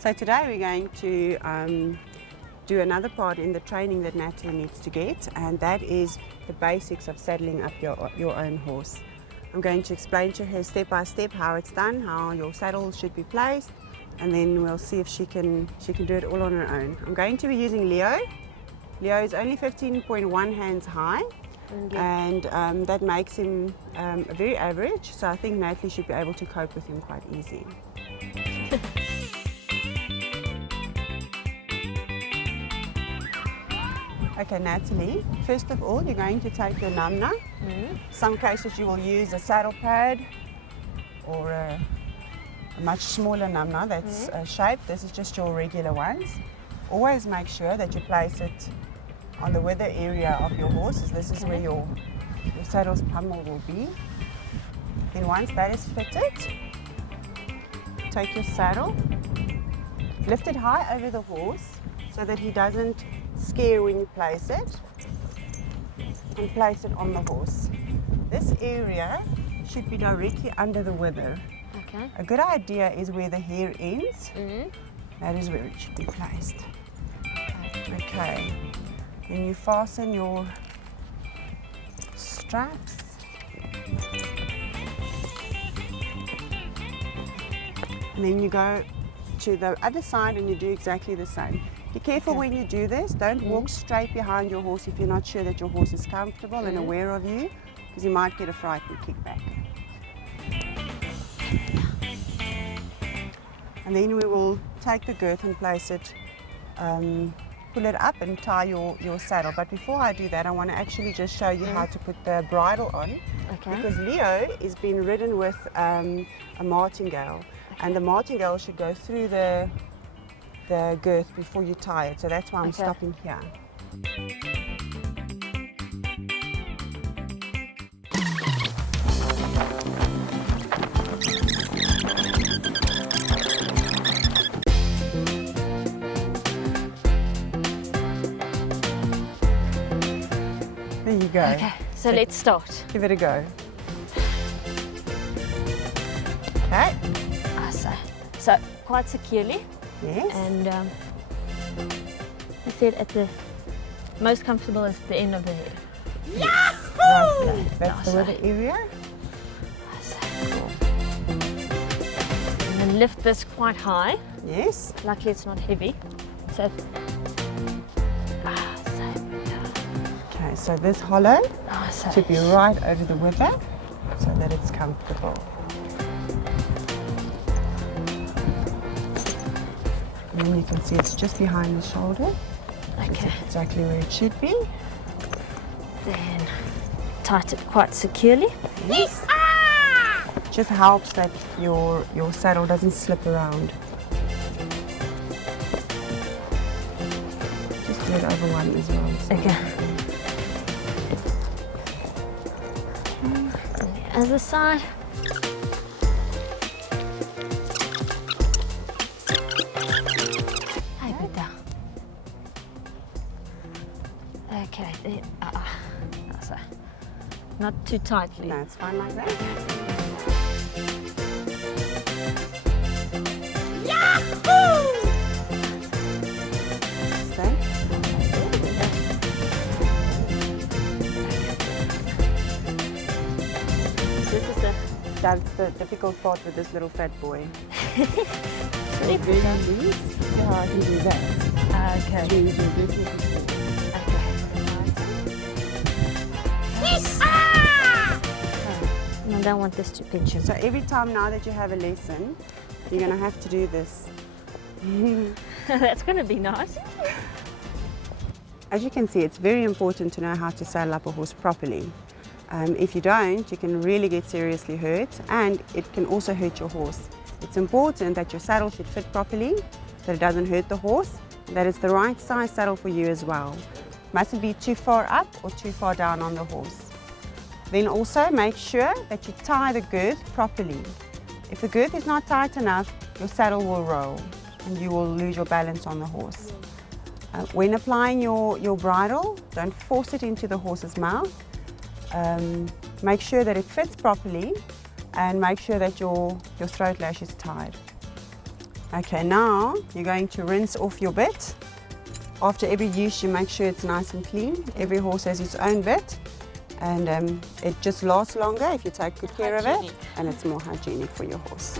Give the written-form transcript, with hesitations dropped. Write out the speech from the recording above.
So today we're going to do another part in the training that Natalie needs to get, and that is the basics of saddling up your own horse. I'm going to explain to her step by step how it's done, how your saddle should be placed, and then we'll see if she can do it all on her own. I'm going to be using Leo. Leo is only 15.1 hands high, and that makes him very average, so I think Natalie should be able to cope with him quite easy. Okay, Natalie, first of all, you're going to take your namna. Some cases you will use a saddle pad or a much smaller namna that's shaped. This is just your regular ones. Always make sure that you place it on the wither area of your horse, as this is where your saddle's pommel will be. Then once that is fitted, take your saddle, lift it high over the horse so that he doesn't scare when you place it, and place it on the horse. This area should be directly under the wither. Okay. A good idea is where the hair ends. That is where it should be placed. Okay. Then you fasten your straps. And then you go to the other side and you do exactly the same. Be careful when you do this. Don't walk straight behind your horse if you're not sure that your horse is comfortable and aware of you, because you might get a frightened kickback. And then we will take the girth and place it, pull it up and tie your saddle. But before I do that, I want to actually just show you how to put the bridle on. Okay. Because Leo is being ridden with a martingale, and the martingale should go through the girth before you tie it, so that's why I'm stopping here. There you go. Okay, so let's start. Give it a go. Okay. So quite securely. Yes. And you said at the most comfortable is the end of the head. Yahoo! Right there. That's the wither area. Cool. And then lift this quite high. Yes. Luckily it's not heavy. So, Okay, so this hollow should be right over the wither so that it's comfortable. And then you can see it's just behind the shoulder. okay. It's exactly where it should be. Then tight it quite securely. Yes. Just helps that your saddle doesn't slip around. Just do it over one as well. So. Okay. And the other side. Hey, Peter. Okay, there. So, not too tightly. No, it's fine like that. Yahoo! Stay. That's the difficult part with this little fat boy. So very loose. See how I can do that. Okay. Really do this. I don't want this to pinch you. So every time now that you have a lesson, you're going to have to do this. That's going to be nice. As you can see, it's very important to know how to saddle up a horse properly. If you don't, you can really get seriously hurt, and it can also hurt your horse. It's important that your saddle should fit properly, that it doesn't hurt the horse, and that it's the right size saddle for you as well. It mustn't be too far up or too far down on the horse. Then also make sure that you tie the girth properly. If the girth is not tight enough, your saddle will roll and you will lose your balance on the horse. When applying your bridle, don't force it into the horse's mouth. Make sure that it fits properly and make sure that your throat lash is tied. Okay, now you're going to rinse off your bit. After every use, you make sure it's nice and clean. Every horse has its own bit, and it just lasts longer if you take good care of it, Hygienic. and it's more hygienic for your horse.